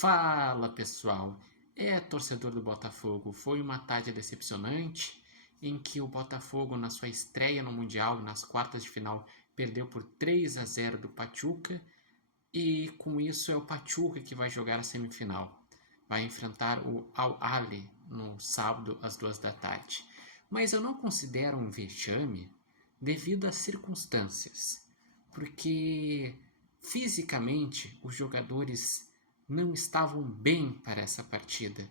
Fala pessoal, torcedor do Botafogo. Foi uma tarde decepcionante em que o Botafogo, na sua estreia no Mundial, nas quartas de final, perdeu por 3-0 do Pachuca e com isso é o Pachuca que vai jogar a semifinal. Vai enfrentar o Al-Ahly no sábado às 2 da tarde. Mas eu não considero um vexame devido às circunstâncias, porque fisicamente os jogadores não estavam bem para essa partida,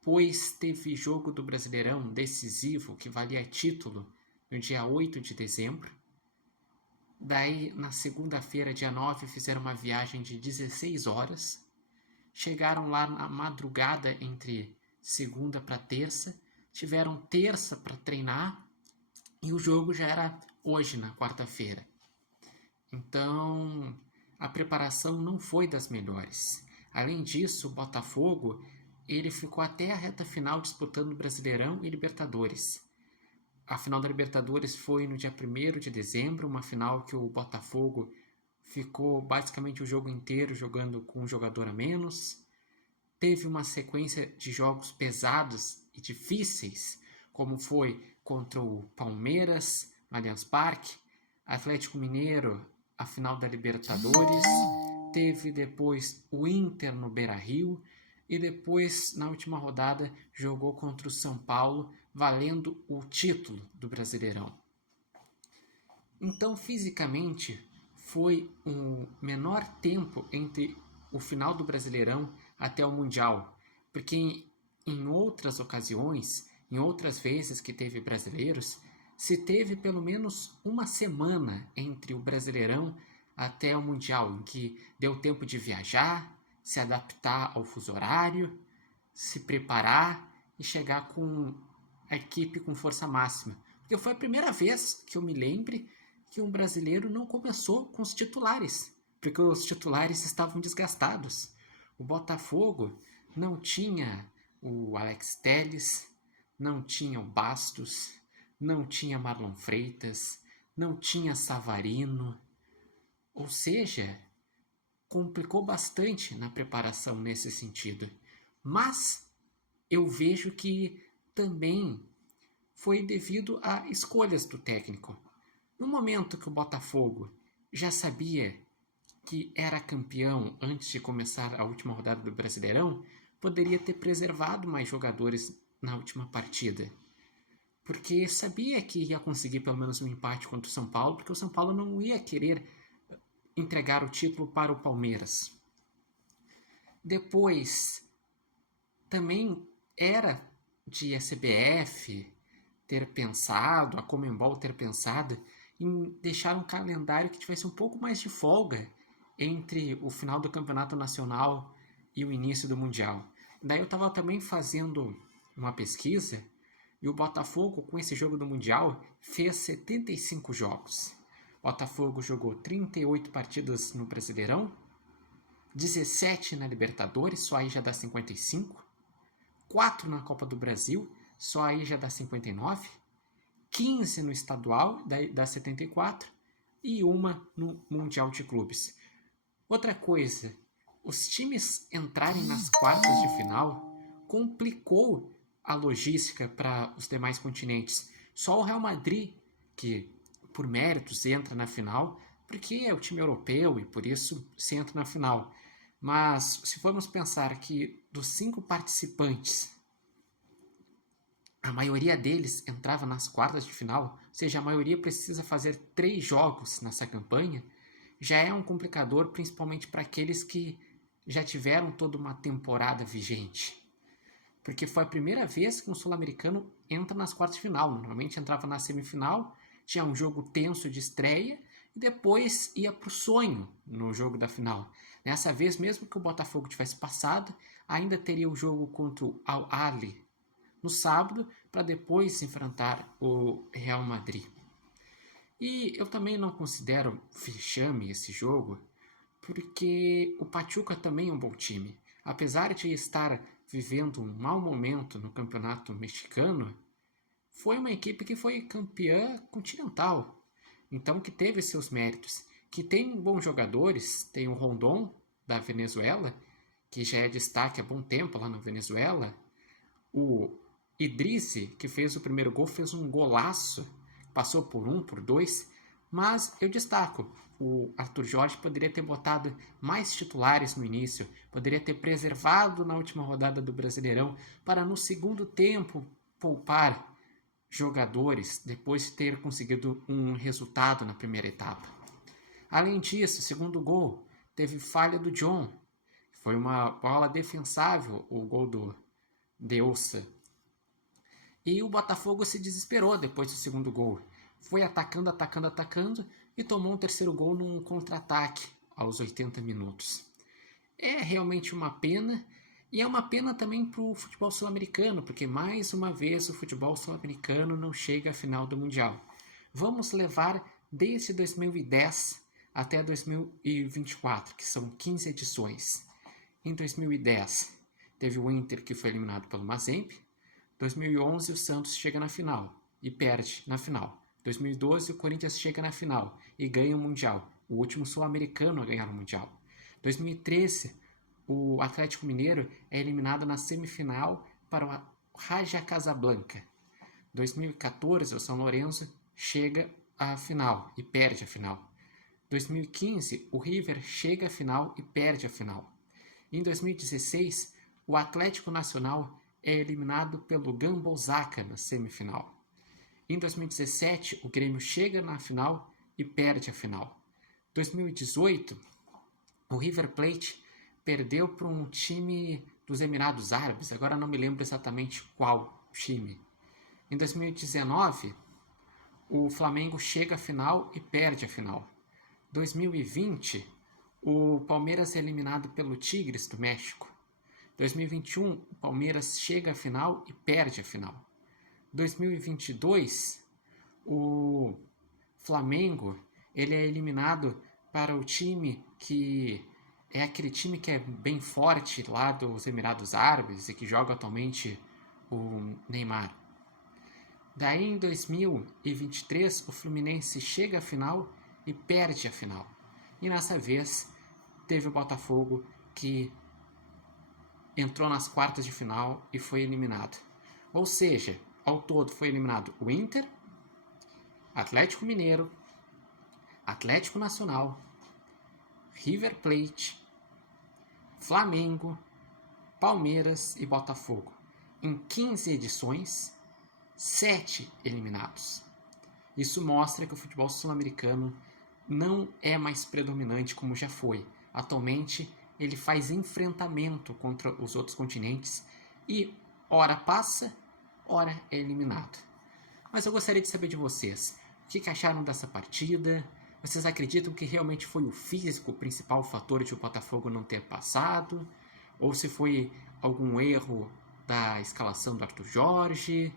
pois teve jogo do Brasileirão decisivo que valia título no dia 8 de dezembro. Daí, na segunda-feira, dia 9, fizeram uma viagem de 16 horas. Chegaram lá na madrugada entre segunda para terça. Tiveram terça para treinar e o jogo já era hoje, na quarta-feira. Então, a preparação não foi das melhores. Além disso, o Botafogo ele ficou até a reta final disputando Brasileirão e Libertadores. A final da Libertadores foi no dia 1º de dezembro, uma final que o Botafogo ficou basicamente o jogo inteiro jogando com um jogador a menos. Teve uma sequência de jogos pesados e difíceis, como foi contra o Palmeiras, no Allianz Parque, Atlético Mineiro, a final da Libertadores, teve depois o Inter no Beira-Rio e depois, na última rodada, jogou contra o São Paulo, valendo o título do Brasileirão. Então, fisicamente, foi o menor tempo entre o final do Brasileirão até o Mundial, porque em outras ocasiões, em outras vezes que teve brasileiros, se teve pelo menos uma semana entre o Brasileirão até o Mundial, em que deu tempo de viajar, se adaptar ao fuso horário, se preparar e chegar com a equipe com força máxima. Porque foi a primeira vez que eu me lembre que um brasileiro não começou com os titulares, porque os titulares estavam desgastados. O Botafogo não tinha o Alex Telles, não tinha o Bastos, não tinha Marlon Freitas, não tinha Savarino. Ou seja, complicou bastante na preparação nesse sentido. Mas eu vejo que também foi devido a escolhas do técnico. No momento que o Botafogo já sabia que era campeão antes de começar a última rodada do Brasileirão, poderia ter preservado mais jogadores na última partida. Porque sabia que ia conseguir pelo menos um empate contra o São Paulo, porque o São Paulo não ia querer entregar o título para o Palmeiras. Depois, também era de a CBF ter pensado, a Conmebol ter pensado em deixar um calendário que tivesse um pouco mais de folga entre o final do Campeonato Nacional e o início do Mundial. Daí eu estava também fazendo uma pesquisa e o Botafogo, com esse jogo do Mundial, fez 75 jogos. O Botafogo jogou 38 partidas no Brasileirão, 17 na Libertadores, só aí já dá 55, 4 na Copa do Brasil, só aí já dá 59, 15 no estadual, dá 74, e uma no Mundial de Clubes. Outra coisa, os times entrarem nas quartas de final complicou a logística para os demais continentes. Só o Real Madrid, que por méritos entra na final, porque é o time europeu e por isso se entra na final. Mas se formos pensar que dos 5 participantes, a maioria deles entrava nas quartas de final, ou seja, a maioria precisa fazer 3 jogos nessa campanha, já é um complicador, principalmente para aqueles que já tiveram toda uma temporada vigente. Porque foi a primeira vez que um sul-americano entra nas quartas de final. Normalmente entrava na semifinal, tinha um jogo tenso de estreia e depois ia para o sonho no jogo da final. Dessa vez, mesmo que o Botafogo tivesse passado, ainda teria o jogo contra o Al-Ahly no sábado, para depois enfrentar o Real Madrid. E eu também não considero vexame esse jogo, porque o Pachuca também é um bom time. Apesar de estar vivendo um mau momento no campeonato mexicano, foi uma equipe que foi campeã continental, então que teve seus méritos, que tem bons jogadores, tem o Rondon da Venezuela, que já é destaque há bom tempo lá na Venezuela, o Idrissi, que fez o primeiro gol, fez um golaço, passou por um, por dois, mas eu destaco, o Arthur Jorge poderia ter botado mais titulares no início, poderia ter preservado na última rodada do Brasileirão para no segundo tempo poupar jogadores depois de ter conseguido um resultado na primeira etapa. Além disso, o segundo gol teve falha do John. Foi uma bola defensável o gol do Deusa. E o Botafogo se desesperou depois do segundo gol. Foi atacando, atacando, atacando e tomou um terceiro gol num contra-ataque aos 80 minutos. É realmente uma pena. E é uma pena também para o futebol sul-americano, porque mais uma vez o futebol sul-americano não chega à final do Mundial. Vamos levar desde 2010 até 2024, que são 15 edições. Em 2010 teve o Inter, que foi eliminado pelo Mazembe. 2011 o Santos chega na final e perde na final. 2012 o Corinthians chega na final e ganha o Mundial, o último sul-americano a ganhar o Mundial. 2013 o Atlético Mineiro é eliminado na semifinal para o Raja Casablanca. 2014 o São Lourenço chega à final e perde a final. 2015 o River chega à final e perde a final. Em 2016 o Atlético Nacional é eliminado pelo Gamba Osaka na semifinal. Em 2017 o Grêmio chega na final e perde a final. 2018 o River Plate perdeu para um time dos Emirados Árabes, agora não me lembro exatamente qual time. Em 2019, o Flamengo chega à final e perde a final. 2020, o Palmeiras é eliminado pelo Tigres do México. 2021, o Palmeiras chega à final e perde a final. 2022, o Flamengo ele é eliminado para o time que é aquele time que é bem forte lá dos Emirados Árabes e que joga atualmente o Neymar. Daí em 2023 o Fluminense chega à final e perde a final. E nessa vez teve o Botafogo que entrou nas quartas de final e foi eliminado. Ou seja, ao todo foi eliminado o Inter, Atlético Mineiro, Atlético Nacional, River Plate, Flamengo, Palmeiras e Botafogo. Em 15 edições, 7 eliminados. Isso mostra que o futebol sul-americano não é mais predominante como já foi. Atualmente, ele faz enfrentamento contra os outros continentes e ora passa, ora é eliminado. Mas eu gostaria de saber de vocês, o que acharam dessa partida? Vocês acreditam que realmente foi o físico o principal fator de o Botafogo não ter passado? Ou se foi algum erro da escalação do Arthur Jorge?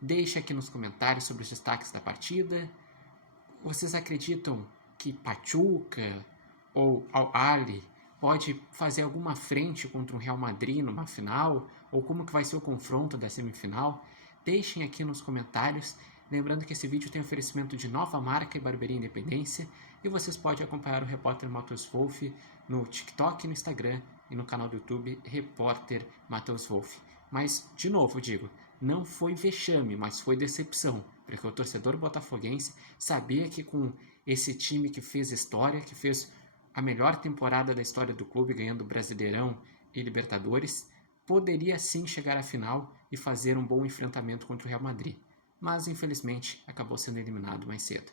Deixe aqui nos comentários sobre os destaques da partida. Vocês acreditam que Pachuca ou Al-Ahly pode fazer alguma frente contra o Real Madrid numa final? Ou como que vai ser o confronto da semifinal? Deixem aqui nos comentários. Lembrando que esse vídeo tem oferecimento de nova marca e barbearia Independência e vocês podem acompanhar o Repórter Matheus Wolff no TikTok, no Instagram e no canal do YouTube Repórter Matheus Wolff. Mas, de novo, digo, não foi vexame, mas foi decepção, porque o torcedor botafoguense sabia que com esse time que fez história, que fez a melhor temporada da história do clube, ganhando Brasileirão e Libertadores, poderia sim chegar à final e fazer um bom enfrentamento contra o Real Madrid. Mas infelizmente acabou sendo eliminado mais cedo.